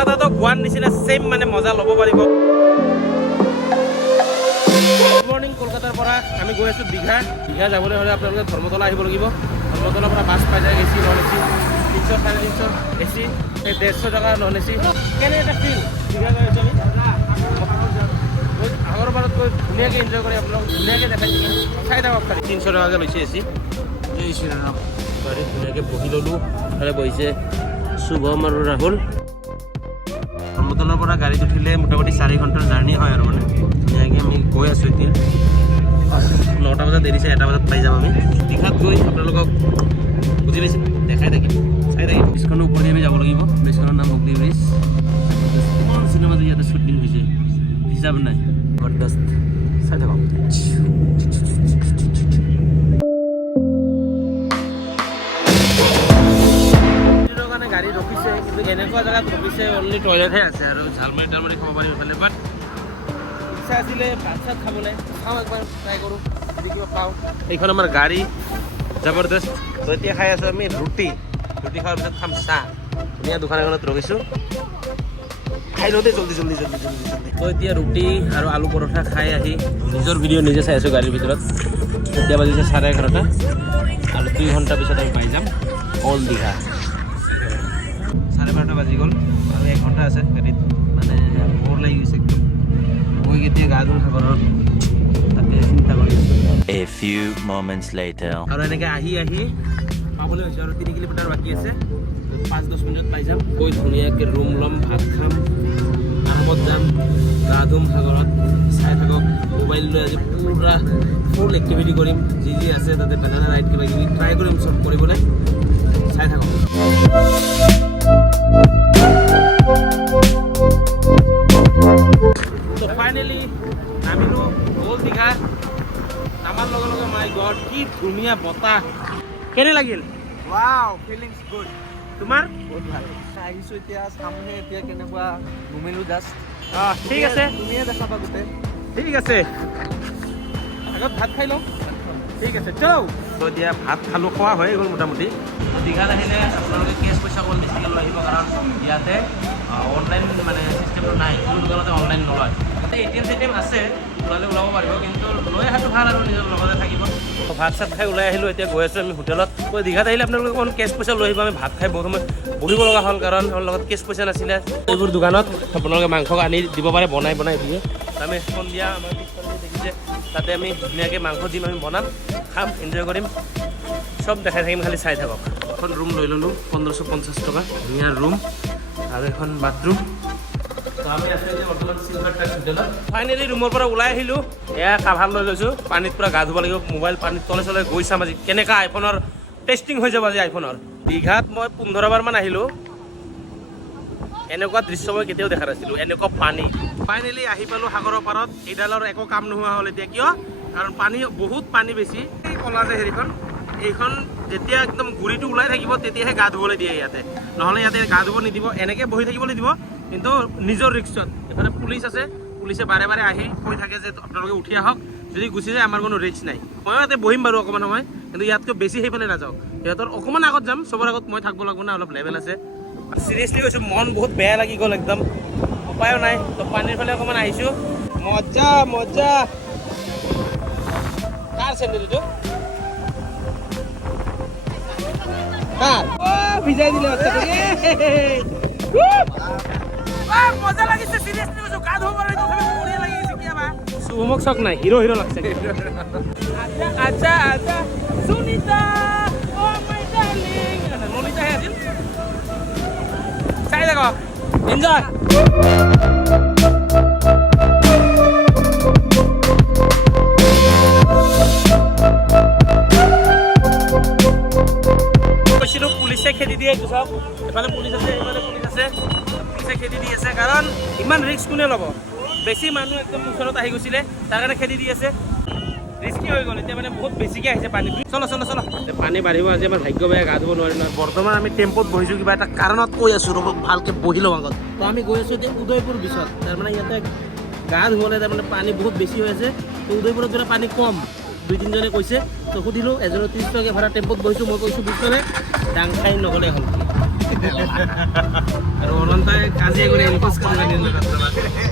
কলকাতাতো গোৱাৰ নিচিনা সেম মানে মজা ল'ব পাৰিব। Good morning. কলকাতাৰ পৰা আমি গৈ আছোঁ দীঘা। দীঘা যাবলৈ হ'লে আপোনালোকে ধৰ্মতলা আহিব লাগিব। ধৰ্মতলাৰ পৰা বাছ পাই যায়, এচি নন এচি 300 350 এচি 150 টকা নন এচি। কেনে এটা ফিল দীঘা গৈ আছোঁ আমি। আগৰ বাৰত গৈ ধুনীয়াকৈ এনজয় কৰি আপোনালোক ধুনীয়াকৈ দেখাই দিম। চাই থাকক খালি 300 টকাকৈ লৈছে এচি। গাড়ীত ধুনীয়াকৈ বহি ল'লোঁ। তাৰে বহিছে শুভম আৰু ৰাহুল। ধৰ্মতলাৰ পৰা গাড়ীত উঠিলে মোটামুটি 4 ঘণ্টাৰ জাৰ্ণি হয় আৰু মানে ধুনীয়াকৈ আমি গৈ আছোঁ এতিয়া। 9টা বজাত দেৰিছে, 1টা বজাত পাই যাম আমি। দীঘাত গৈ আপোনালোকক বুজি পাইছে দেখাই থাকিম, চাই থাকিম। ব্ৰিজখনৰ ওপৰেদি আমি যাব লাগিব। ব্ৰিজখনৰ নাম অগ্নি ব্ৰিজ। কিমান চিনেমা যে ইয়াতে শ্বুটিং হৈছে হিচাপ নাই। জবৰদস্ত, চাই থাকক। কাৰণে গাড়ী ৰখিছে, কিন্তু এনেকুৱা জেগাত ৰখিছে অনলি টয়লেটহে আছে আৰু ঝালমাৰি তালমাৰি খাব পাৰিম এইফালে। বাট ইচ্ছা আছিলে ভাত চাত খাবলৈ, খাওঁ একবাৰ ট্ৰাই কৰোঁ যদি কিবা পাওঁ। এইখন আমাৰ গাড়ী জবৰদস্ত। তো এতিয়া খাই আছোঁ আমি ৰুটি খোৱাৰ পিছত খাম চাহ। ধুনীয়া দোকান এখনত ৰখিছোঁ, খাই লওঁ দেই জল্দি জল্দি জল্দি জল্দি জল্দি। তো এতিয়া ৰুটি আৰু আলু পৰঠা খাই আহি নিজৰ ভিডিঅ' নিজে চাই আছোঁ গাড়ীৰ ভিতৰত। এতিয়া বাজিছে 11:30 আৰু 2 ঘণ্টাৰ পিছত আমি পাই যাম অল দীঘা। 12:30 বাজি গ'ল আৰু 1 ঘণ্টা আছে গাড়ীত। মানে বৰ লাগি গৈছে একদম। মই কেতিয়া গা ধুম সাগৰত তাকে চিন্তা কৰি আছোঁ। A few moments later. আৰু এনেকৈ আহি পাবলৈ হৈছে আৰু 3 কিলোমিটাৰ বাকী আছে। 5-10 মিনিটত পাই যাম। গৈ ধুনীয়াকৈ ৰুম ল'ম, ভাত খাম, আৰামত যাম, গা ধুম সাগৰত। চাই থাকক। মোবাইল লৈ আজি পুৰা ফুল এক্টিভিটি কৰিম। যি আছে তাতে বানানা ৰাইড কিবা কিবি ট্ৰাই কৰিম চব কৰিবলৈ। চাই থাকক। তো ফাইনেলি নামিলোঁ অল দীঘা। নামাৰ লগে লগে মাই গড কি ধুনীয়া বতাহ। কেনে লাগিল? Wow, feelings good. তোমাৰ? বহুত ভাল আহিছোঁ। এতিয়া চামহে এতিয়া কেনেকুৱা ঘুমিলোঁ জাষ্ট। ঠিক আছে, তুমিয়ে দেখাবা গোটেই। ঠিক আছে। আগত ভাত খাই লওঁ। ঠিক আছে যাওঁ। তো এতিয়া ভাত খালোঁ, খোৱা হৈ গ'ল মোটামুটি। দীঘাত আহিলে আপোনালোকে কেছ পইচা অকণ বেছিকৈ লৈ আহিব, কাৰণ ইয়াতে অনলাইন মানে চিষ্টেমটো নাই। কোনো দোকানতে অনলাইন নলয়। তাতে ATM আছে, ওলালে ওলাব পাৰিব, কিন্তু লৈ অহাটো ভাল আৰু নিজৰ লগতে থাকিব। ভাত চাত খাই ওলাই আহিলোঁ। এতিয়া গৈ আছোঁ আমি হোটেলত। দীঘাত আহিলে আপোনালোকে অকণ কেছ পইচা লৈ আহিব। আমি ভাত খাই বহুত সময় বহিব লগা হ'ল, কাৰণ আমাৰ লগত কেছ পইচা নাছিলে। এইবোৰ দোকানত আপোনালোকে মাংস আনি দিব পাৰে, বনাই দিয়ে। আমি সন্ধিয়া আমাৰ পিছফালে দেখিছে, তাতে আমি ধুনীয়াকৈ মাংস দিম, আমি বনাম, খাম, এনজয় কৰিম, চব দেখাই থাকিম। খালি চাই থাকক। এখন ৰুম লৈ ল'লোঁ 1550 টকা। ধুনীয়া ৰুম আৰু এখন বাথৰুম। আমি আছোঁ এতিয়া বৰ্তমান চিলভাৰ টাচ হোটেলত। ফাইনেলি ৰুমৰ পৰা ওলাই আহিলোঁ। এয়া কাভাৰ লৈ লৈছোঁ, পানীত পূৰা গা ধুব লাগিব। মোবাইল পানীত তলে চলে গৈ চাম আজি কেনেকুৱা আইফোনৰ টেষ্টিং হৈ যাব আজি আইফোনৰ। দীঘাত মই 15 বাৰমান আহিলোঁ। এনেকুৱা দৃশ্য মই কেতিয়াও দেখা নাছিলোঁ, এনেকুৱা পানী। ফাইনেলি আহি পালোঁ সাগৰৰ পাৰত। এইডালৰ একো কাম নোহোৱা হ'ল এতিয়া। কিয়? কাৰণ পানী বহুত পানী বেছি। এই কলা যে হেৰিখন, এইখন যেতিয়া একদম গুৰিটো ওলাই থাকিব তেতিয়াহে গা ধুবলৈ দিয়ে ইয়াতে, নহ'লে ইয়াতে গা ধুব নিদিব। এনেকৈ বহি থাকিবলৈ দিব, কিন্তু নিজৰ ৰিক্সত। এফালে পুলিচ আছে, পুলিচে বাৰে বাৰে আহি কৈ থাকে যে আপোনালোকে উঠি আহক, যদি গুচি যায় আমাৰ কোনো ৰিক্স নাই। ময়ো ইয়াতে বহিম বাৰু অকণমান সময়, কিন্তু ইয়াতকৈ বেছি সেইফালে নাযাওঁ। সিহঁতৰ অকণমান আগত যাম, চবৰ আগত মই থাকিব লাগিব না, অলপ লেভেল আছে। চিৰিয়াছলি কৈছোঁ, মন বহুত বেয়া লাগি গ'ল একদম, উপায়ো নাই। তো পানীৰ ফালে অকণমান আহিছোঁ। মজা মজা। কাৰ চেণ্ডেল এইটো? ভিজাই দিলে মজা লাগিছে। চিৰিয়াছলি কৈছোঁ, গা ধুব পাৰি বঢ়িয়া লাগিছে। কিবা শুভমক চক নাই, হিৰো লাগছে। আচ্ছা আচ্ছা সুনিতা, ও মাই ডার্লিং। ননিতাহে আছিল। চাই থাকক, এনজয়। কৈছিলোঁ পুলিচে খেদি দিয়ে, এইটো চাওক। এফালে পুলিচ আছে, এইফালে পুলিচ আছে। পুলিচে খেদি দি আছে, কাৰণ ইমান ৰিস্ক কোনে ল'ব? বেছি মানুহ একদম ওচৰত আহি গৈছিলে, তাৰ কাৰণে খেদি দি আছে। ৰিস্কি হৈ গ'ল। এতিয়া মানে বহুত বেছিকৈ আহিছে পানী। চলো চলো চলো। পানী বাঢ়িব আজি। আমাৰ ভাগ্য বেয়া, গা ধুব নোৱাৰিম নহয়। বৰ্তমান আমি টেম্পত বহিছোঁ, কিবা এটা কাৰণত কৈ আছোঁ, ৰ'ব ভালকৈ বহি লওঁ আগত। তো আমি গৈ আছোঁ এতিয়া উদয়পুৰ বিচত। তাৰমানে ইয়াতে গা ধুবলৈ তাৰমানে পানী বহুত বেছি হৈ আছে। তো উদয়পুৰত গ'লে পানী কম, 2-3জনে কৈছে। তো সুধিলোঁ, এজনৰ 30 টকাকৈ ভাড়া। টেম্পত বহিছোঁ, মই কৈছোঁ 20 টকা। ডাং খাই নগ'লে হ'ল। আৰু অনন্তই কাজিয়া কৰি এনকোচ কৰি নিলে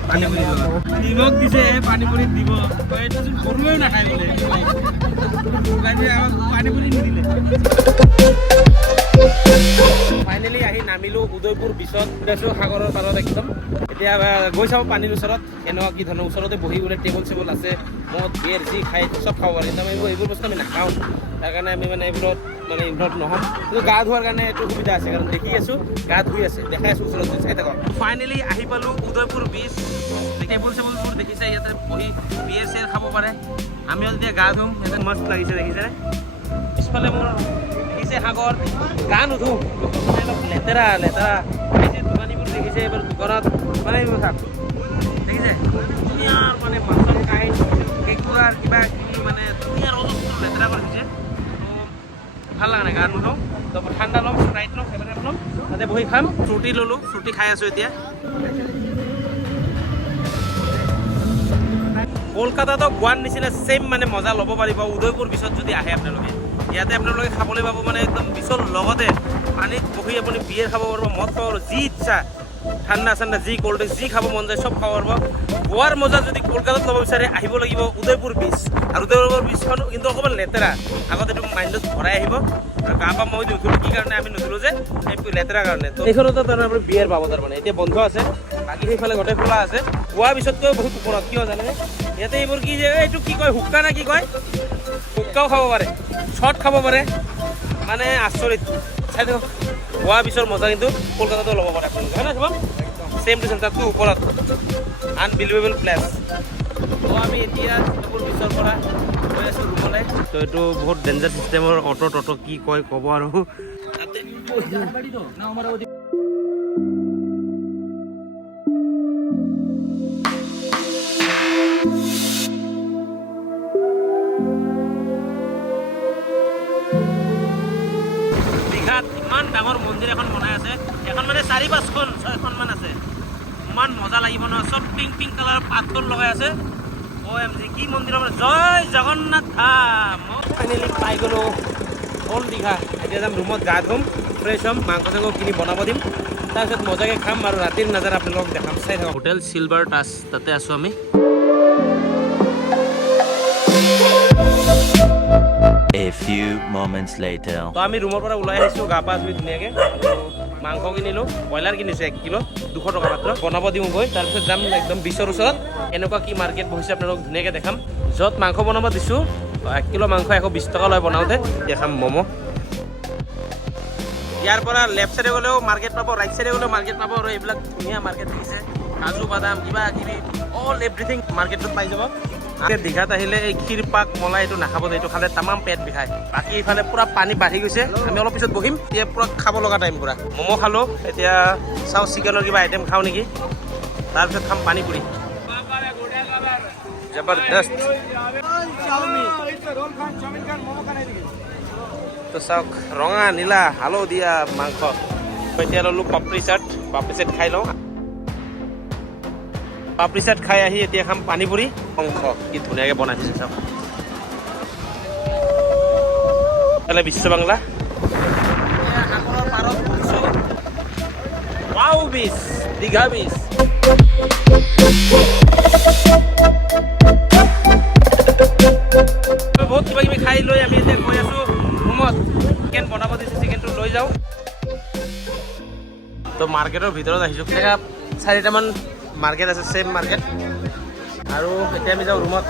পানী পুৰি নিমখ দিছে পানী পুৰি দিব এইটো গৰুৱেও নাখায় বোলে পানী পুৰি নিদিলে ফাইনেলি আহি নামিলো উদয়পুৰ বিচত গৈছোঁ সাগৰৰ পাৰত একদম এতিয়া গৈ চাওঁ পানীৰ ওচৰত কেনেকুৱা কি ধৰণৰ ওচৰতে বহি বোলে টেবুল চেবুল আছে মদ বিয়েৰ যি খাই চব খাব পাৰি তাৰমানে এইবোৰ বস্তু আমি নাখাওঁ তাৰ কাৰণে আমি মানে এইবোৰত মানে ইনভল্ভ নহ'ম কিন্তু গা ধোৱাৰ কাৰণে এইটো সুবিধা আছে কাৰণ দেখি আছোঁ গা ধুই আছে দেখাই আছোঁ ওচৰত চাই থাকক ফাইনেলি আহি পালোঁ উদয়পুৰ বিচ টেবুল চেবুলবোৰ দেখিছে ইয়াতে বহি বিয়েৰ চিয়েৰ খাব পাৰে আমিও যেতিয়া গা ধুওঁ ইয়াতে মস্ত লাগিছে দেখিছেনে পিছফালে মোৰ দেখিছে সাগৰ গা নুধুঁ অলপ লেতেৰা লেতেৰা দেখিছে দোকানীবোৰ দেখিছে এইবাৰ দোকানত মানে এইবোৰ চাওক দেখিছে ধুনীয়াৰ মানে মাছৰ কাঁইট কেঁকুৰাৰ কিবা কিবি মানে ধুনীয়াৰ অলপ লেতেৰা কৰি দিছে ভাল লগা নাই গা নুধুওঁ তো ঠাণ্ডা ল'ম স্প্ৰাইট ল'ম ফেভাৰেট ল'ম তাতে বহি খাম ফ্ৰুটি ল'লোঁ ফ্ৰুটি খাই আছোঁ এতিয়া কলকাতাতো গোৱাৰ নিচিনা ছেইম মানে মজা ল'ব পাৰিব উদয়পুৰ বিচত যদি আহে আপোনালোকে ইয়াতে আপোনালোকে খাবলৈ পাব মানে একদম বিচৰ লগতে পানীত বহি আপুনি বিয়েৰ খাব পাৰিব মদ খাব পাৰিব যি ইচ্ছা ঠাণ্ডা চাণ্ডা যি ক'ল্ড ড্ৰিংক যি খাব মন যায় চব খাব পাৰিব গোৱাৰ মজা যদি কলকাতাত ল'ব বিচাৰে আহিব লাগিব উদয়পুৰ বিচ আৰু উদয়পুৰ বিচখন কিন্তু অকণমান লেতেৰা আগতে এইটো মাইণ্ডত ভৰাই আহিব আৰু গা পা মই নুধুলোঁ কি কাৰণে আমি নুধুলোঁ যে এই লেতেৰা কাৰণে তো এইখনতো তাৰমানে বিয়েৰ পাব তাৰমানে এতিয়া বন্ধ আছে বাকী সেইফালে গোটেই খোলা আছে গোৱাৰ পিছতকৈ বহুত ওপৰত কিয় জানে ইয়াতে এইবোৰ কি যে এইটো কি কয় হুক্কা না কি কয় হুক্কাও খাব পাৰে শ্বট খাব পাৰে মানে আচৰিত চাই থাকক গোৱা বিচৰ মজা কিন্তু কলকাতাতো ল'ব পাৰে আপোনালোকে হয় নহয় ছেম টু ছেম তাতকৈ ওপৰত আনবিলিভেবল প্লেচ তো আমি এতিয়া উদয়পুৰ বিচৰ পৰা গৈ আছোঁ ৰুমলৈ তো এইটো বহুত ডেঞ্জাৰ ছিষ্টেমৰ অটো কি কয় ক'ব আৰু তাতে ইমান ডাঙৰ মন্দিৰ এখন বনাই আছে এখন মানে 4-5খন 6খন মান আছে ইমান মজা লাগিব নহয় চব পিংক পিংক কালাৰৰ পাথৰ লগাই আছে OMG কি মন্দিৰ জয় জগন্নাথ ধাম ফাইনেলি পাই গ'লোঁ অল দীঘা এতিয়া যাম ৰুমত গা ধুম ফ্ৰেছ হ'ম মাংস চাংস কিনি বনাব দিম তাৰপিছত মজাকৈ খাম আৰু ৰাতিৰ নাজাৰা আপোনালোকক দেখাম চাই থাকক হোটেল চিলভাৰ টাচ তাতে আছোঁ আমি A few moments later. তো আমি ৰুমৰ পৰা ওলাই আহিছোঁ গা পা ধুই ধুনীয়াকৈ মাংস কিনিলোঁ ব্ৰইলাৰ কিনিছোঁ 1 কিলো 200 টকা মাত্ৰ বনাব দিওঁ গৈ তাৰপিছত যাম একদম বিচৰ ওচৰত এনেকুৱা কি মাৰ্কেট বহিছে আপোনালোকক ধুনীয়াকৈ দেখাম য'ত মাংস বনাব দিছোঁ 1 কিলো মাংস 120 টকা লয় বনাওঁতে দেখাম ম'ম' ইয়াৰ পৰা লেফ্ট চাইডে গ'লেও মাৰ্কেট পাব ৰাইট চাইডে গ'লেও মাৰ্কেট পাব আৰু এইবিলাক ধুনীয়া মাৰ্কেট দেখিছে কাজু বাদাম কিবা কিবি অল এভৰিথিং মাৰ্কেটত পাই যাব দীঘাত আহিলে এই ক্ষীৰ পাক মলাই এইটো নাখাব এইটো খালে তামাম পেট বিষায় বাকী এইফালে পুৰা পানী বাঢ়ি গৈছে আমি অলপ পিছত বহিম এতিয়া পুৰা খাব লগা টাইম পুৰা ম'ম' খালোঁ এতিয়া চাওঁ চিকেনৰ কিবা আইটেম খাওঁ নেকি তাৰপিছত খাম পানী পুৰি জবৰদস্ত তো চাওক ৰঙা নীলা হালধীয়া মাংস এতিয়া ল'লোঁ পাপৰি চাট খাই লওঁ পাপৰি চাট খাই আহি এতিয়া খাম পানী পুৰি মাংস কি ধুনীয়াকৈ বনাই দিছে চাওক এইফালে বিশ্ব বাংলা সাগৰৰ পাৰত বহিছোঁ ৱাও বিচ দীঘা বিচ বহুত কিবা কিবি খাই লৈ আমি এতিয়া গৈ আছোঁ ৰুমত চিকেন বনাব দিছোঁ চিকেনটো লৈ যাওঁ তো মাৰ্কেটৰ ভিতৰত আহিছোঁ 4টামান মাৰ্কেট আছে ছেম মাৰ্কেট আৰু এতিয়া আমি যাওঁ ৰুমত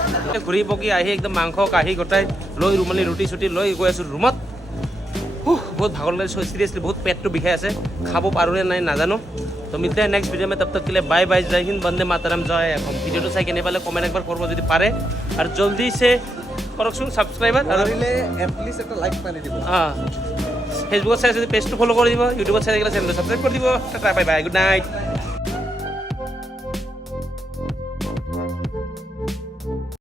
ঘূৰি পকি আহি একদম মাংস কাঢ়ি গোটাই লৈ ৰুমালি ৰুটি চুটি লৈ গৈ আছোঁ ৰুমত बहुत भागल लगे सीरियसली बहुत पेट तो বিষাই আছে খাব পাৰো নে নাই নাজানো তো মিলতে हैं नेक्स्ट वीडियो में तब तक के लिए बाय बाय जय हिंद वंदे मातरम जय हम वीडियो तो চাই কেনে পালে কমেন্ট একবার করব যদি পারে আর জলদি সে করকছুন সাবস্ক্রাইবার আর এটলিস্ট একটা লাইক পানি দিব হ্যাঁ ফেসবুক চাই যদি পেজটো ফলো করে দিব ইউটিউবত চাই গেলে চ্যানেলটো সাবস্ক্রাইব করে দিব tata bye bye good night